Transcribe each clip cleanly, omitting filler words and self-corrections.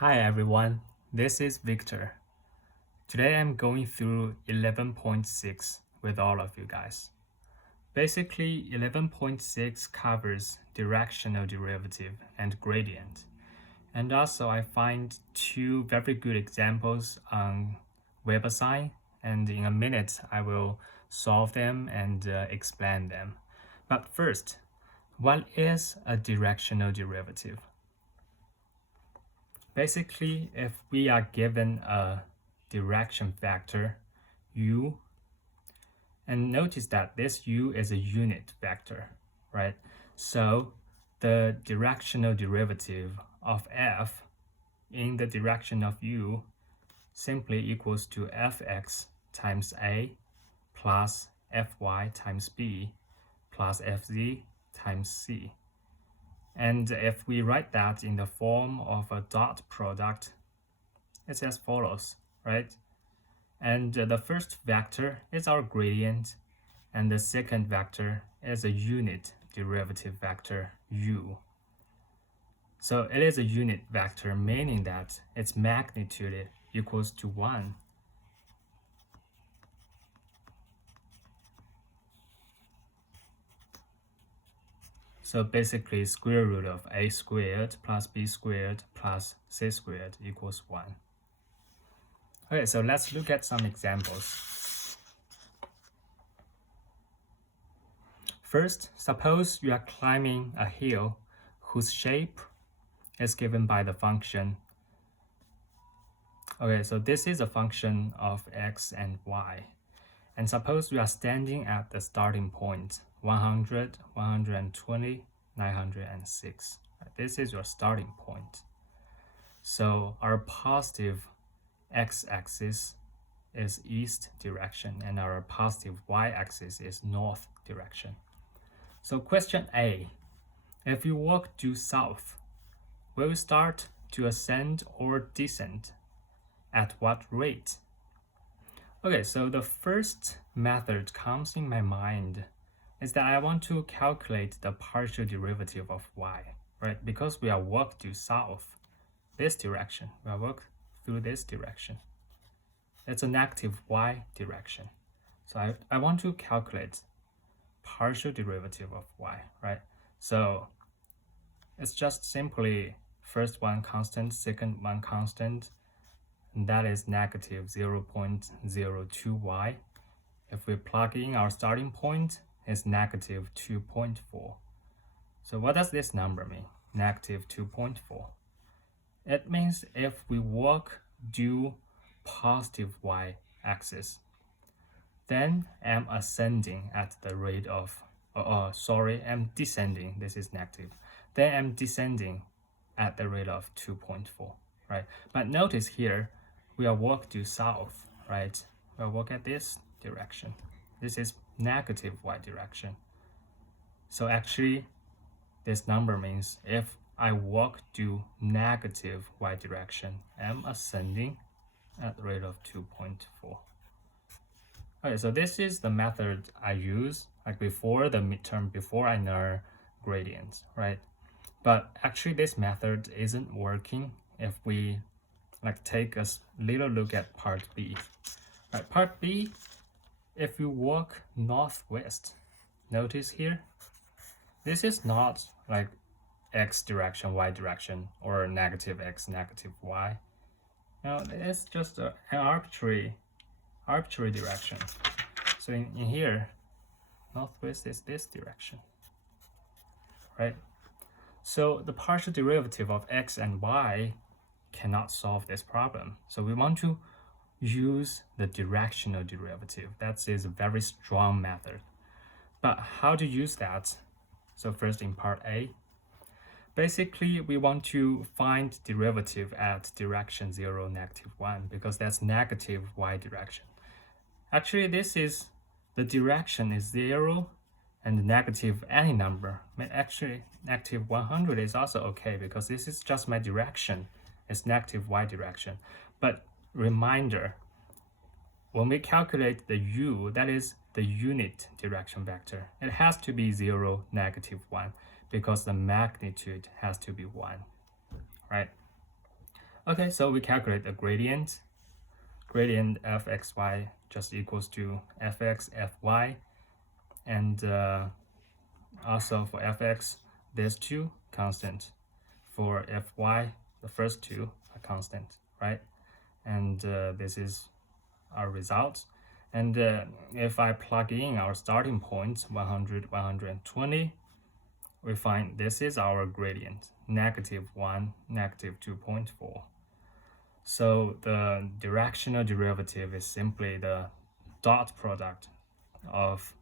Hi everyone, this is Victor. Today I'm going through 11.6 with all of you guys. Basically, 11.6 covers directional derivative and gradient. And also I find two very good examples on WebAssign, and in a minute I will solve them and explain them. But first, what is a directional derivative? Basically, if we are given a direction vector u, and notice that this u is a unit vector, right? So the directional derivative of f in the direction of u simply equals to fx times a plus fy times b plus fz times c. And if we write that in the form of a dot product, it's as follows, right? And the first vector is our gradient, and the second vector is a unit derivative vector u. So it is a unit vector, meaning that its magnitude equals to 1. So basically, square root of a squared plus b squared plus c squared equals 1. Okay, so let's look at some examples. First, suppose you are climbing a hill whose shape is given by the function. Okay, so this is a function of x and y. And suppose you are standing at the starting point, 100, 120, 906. This is your starting point. So our positive x-axis is east direction, and our positive y-axis is north direction. So question A, if you walk due south, will you start to ascend or descend? At what rate? Okay, so the first method comes in my mind is that I want to calculate the partial derivative of y, right? Because we are walk due south, this direction, we are walk through this direction. It's a negative y direction. So I want to calculate partial derivative of y, right? So it's just simply first one constant, second one constant, and that is negative 0.02y. If we plug in our starting point, it's negative 2.4. So what does this number mean? Negative 2.4. It means if we walk due positive y-axis, then I'm ascending at the rate of, I'm descending, this is negative. Then I'm descending at the rate of 2.4, right? But notice here, we are walk due south, right? We'll walk at this direction. This is negative y direction. So actually, this number means if I walk due negative y direction, I'm ascending at the rate of 2.4. Okay, so this is the method I use like before the midterm, before I learn gradients, right? But actually this method isn't working if we take a little look at part B. Right, part B, if you walk northwest, notice here, this is not like x direction, y direction, or negative x, negative y. No, it's just an arbitrary direction. So in here, northwest is this direction, right? So the partial derivative of x and y cannot solve this problem. So we want to use the directional derivative. That is a very strong method. But how to use that? So first in part A, basically we want to find derivative at direction 0, negative 1, because that's negative y direction. Actually, the direction is 0 and negative any number. Actually, negative 100 is also okay because this is just my direction. It's negative y direction. But reminder, when we calculate the u, that is the unit direction vector, it has to be 0, negative 1, because the magnitude has to be 1, right? Okay, so we calculate the gradient. Gradient fxy just equals to fx fy, and also for fx, there's two constant. For fy, the first two are constant, right? And this is our result. And if I plug in our starting point, 100, 120, we find this is our gradient, -1, -2.4. So the directional derivative is simply the dot product of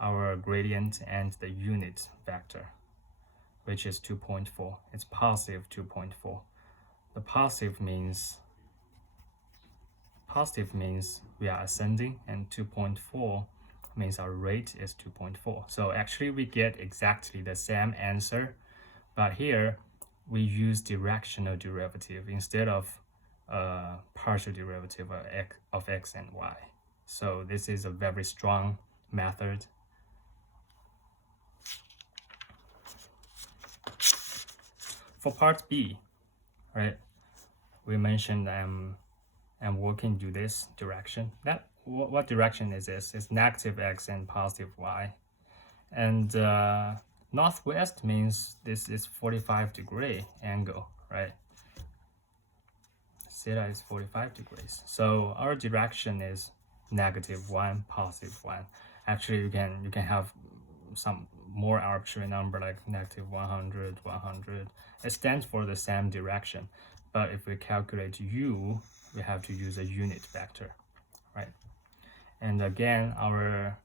our gradient and the unit vector, which is 2.4. It's positive 2.4. The positive means we are ascending, and 2.4 means our rate is 2.4. So actually we get exactly the same answer, but here we use directional derivative instead of partial derivative of x and y. So this is a very strong method. For part B, right, we mentioned I'm working to this direction. That what direction is this? It's -x and +y. And northwest means this is 45-degree angle, right? Theta is 45 degrees. So our direction is -1, +1. Actually, you can have some more arbitrary number like -100, 100. It stands for the same direction. But if we calculate u, we have to use a unit vector, right? And again, our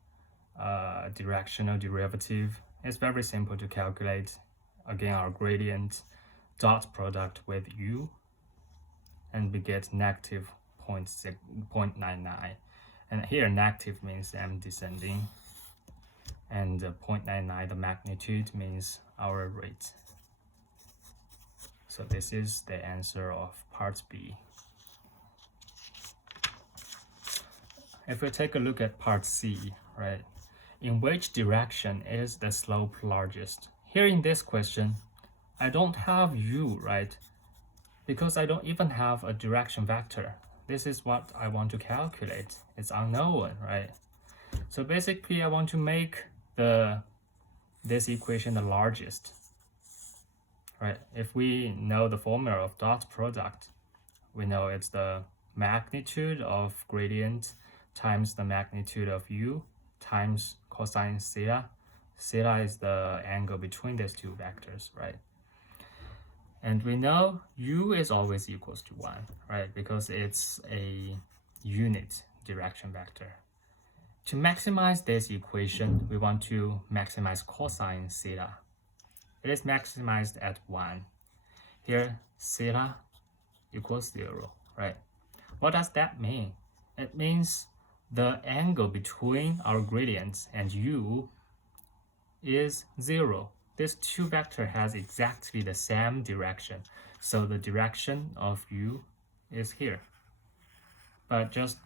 directional derivative is very simple to calculate. Again, our gradient dot product with u, and we get -0.99. And here negative means I'm descending, and 0.99, the magnitude, means our rate. So this is the answer of part B. If we take a look at part C, right, in which direction is the slope largest? Here in this question, I don't have u, right? Because I don't even have a direction vector. This is what I want to calculate. It's unknown, right? So basically, I want to make this equation the largest, right? If we know the formula of dot product, we know it's the magnitude of gradient times the magnitude of u times cosine theta. Theta is the angle between these two vectors, right? And we know u is always equals to 1, right? Because it's a unit direction vector. To maximize this equation, we want to maximize cosine theta. It is maximized at 1. Here, theta equals 0, right? What does that mean? It means the angle between our gradients and u is 0. This two vector has exactly the same direction, so the direction of u is here. But just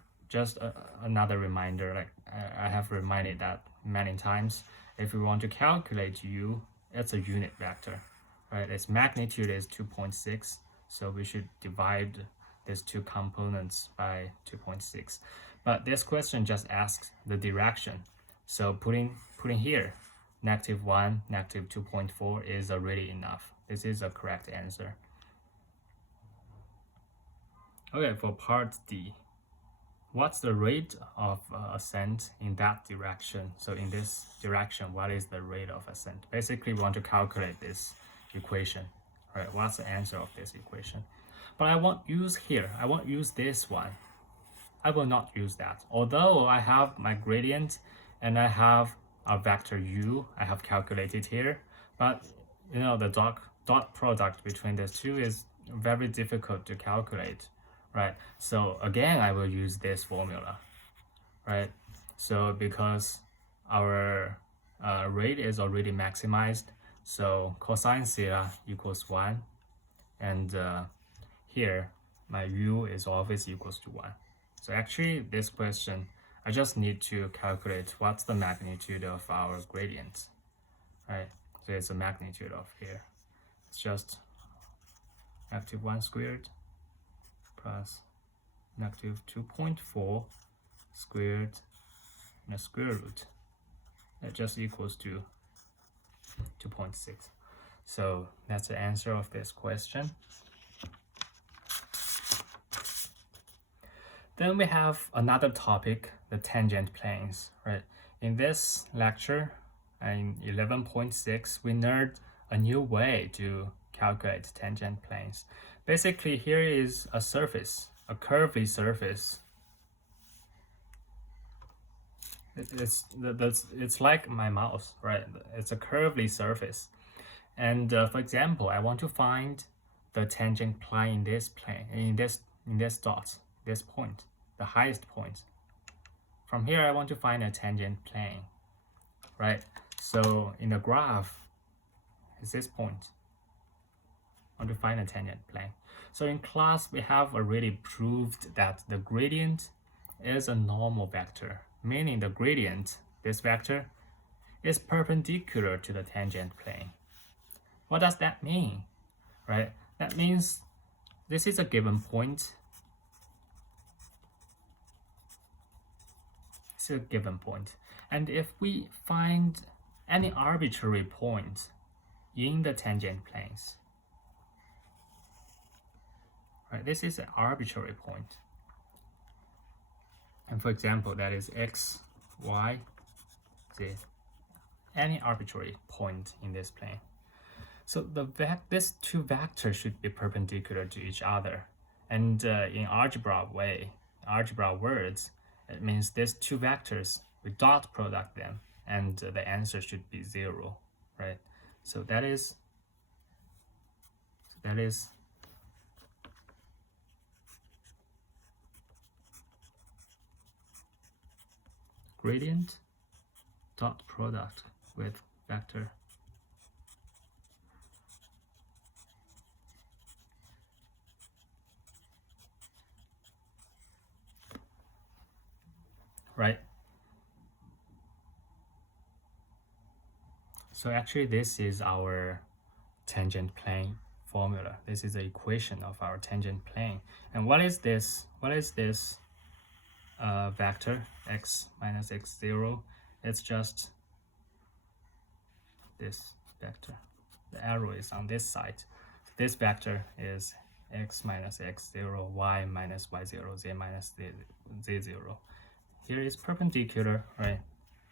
another reminder, like I have reminded that many times, if we want to calculate u, it's a unit vector, right? Its magnitude is 2.6, so we should divide these two components by 2.6. But this question just asks the direction, so putting here -1, -2.4 is already enough. This is a correct answer. Okay, for part D, what's the rate of ascent in that direction? So in this direction, what is the rate of ascent? Basically, we want to calculate this equation, right? What's the answer of this equation? But I won't use this one. I will not use that. Although I have my gradient and I have our vector u, I have calculated here, but you know, the dot product between these two is very difficult to calculate, right? So again, I will use this formula, right? So because our rate is already maximized, so cosine theta equals 1, and here my u is always equals to 1. So actually, this question, I just need to calculate what's the magnitude of our gradient, right? So it's the magnitude of here. It's just -1 squared plus negative 2.4 squared and the square root. That just equals to 2.6. So that's the answer of this question. Then we have another topic, the tangent planes, right? In this lecture, in 11.6, we learned a new way to calculate tangent planes. Basically, here is a surface, a curvy surface. It's like my mouse, right? It's a curvy surface. And for example, I want to find the tangent plane in this plane, in this dot, this point, the highest point. From here, I want to find a tangent plane, right? So in the graph, is this point. I want to find a tangent plane. So in class, we have already proved that the gradient is a normal vector, meaning the gradient, this vector, is perpendicular to the tangent plane. What does that mean, right? That means this is a given point. It's a given point. And if we find any arbitrary point in the tangent planes, right, this is an arbitrary point. And for example, that is x, y, z, any arbitrary point in this plane. So these two vectors should be perpendicular to each other. And in algebra words, it means these two vectors, we dot product them, and the answer should be 0, right? So that is gradient dot product with vector. Right? So actually this is our tangent plane formula. This is the equation of our tangent plane. And what is this? What is this vector, x minus x0? It's just this vector. The arrow is on this side. This vector is x minus x0, y minus y0, z minus z0. Here is perpendicular, right?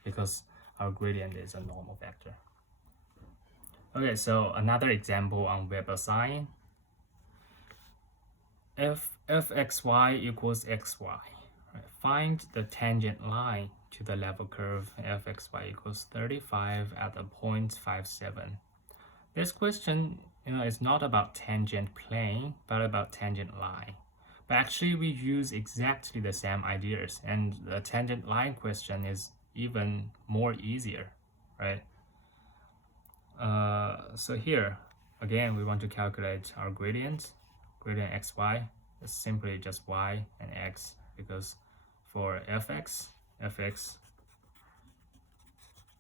Because our gradient is a normal vector. Okay, so another example on Weber sign. If fxy equals xy, right? Find the tangent line to the level curve fxy equals 35 at the point 57. This question, is not about tangent plane, but about tangent line. But actually, we use exactly the same ideas, and the tangent line question is even more easier, right? So here, again, we want to calculate our gradient xy. It's simply just y and x, because for fx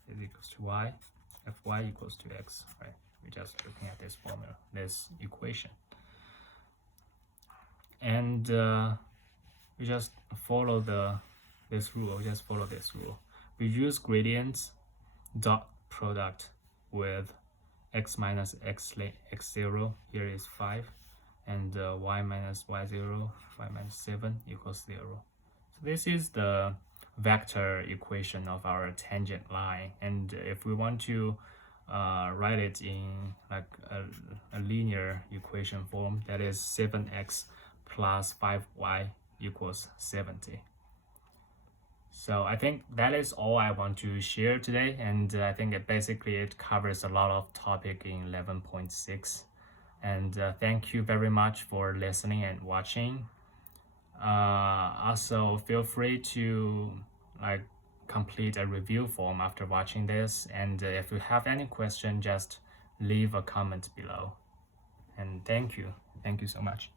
is equals to y, fy equals to x, right? We're just looking at this formula, this equation. And we just follow this rule. We use gradients dot product with x minus x0. Here is 5, and y minus y0, y minus 7 equals 0. So this is the vector equation of our tangent line. And if we want to write it in like a linear equation form, that is 7x plus 5y equals 70. So I think that is all I want to share today, and I think it covers a lot of topic in 11.6. And thank you very much for listening and watching. Also feel free to complete a review form after watching this, and if you have any question, just leave a comment below. And thank you so much.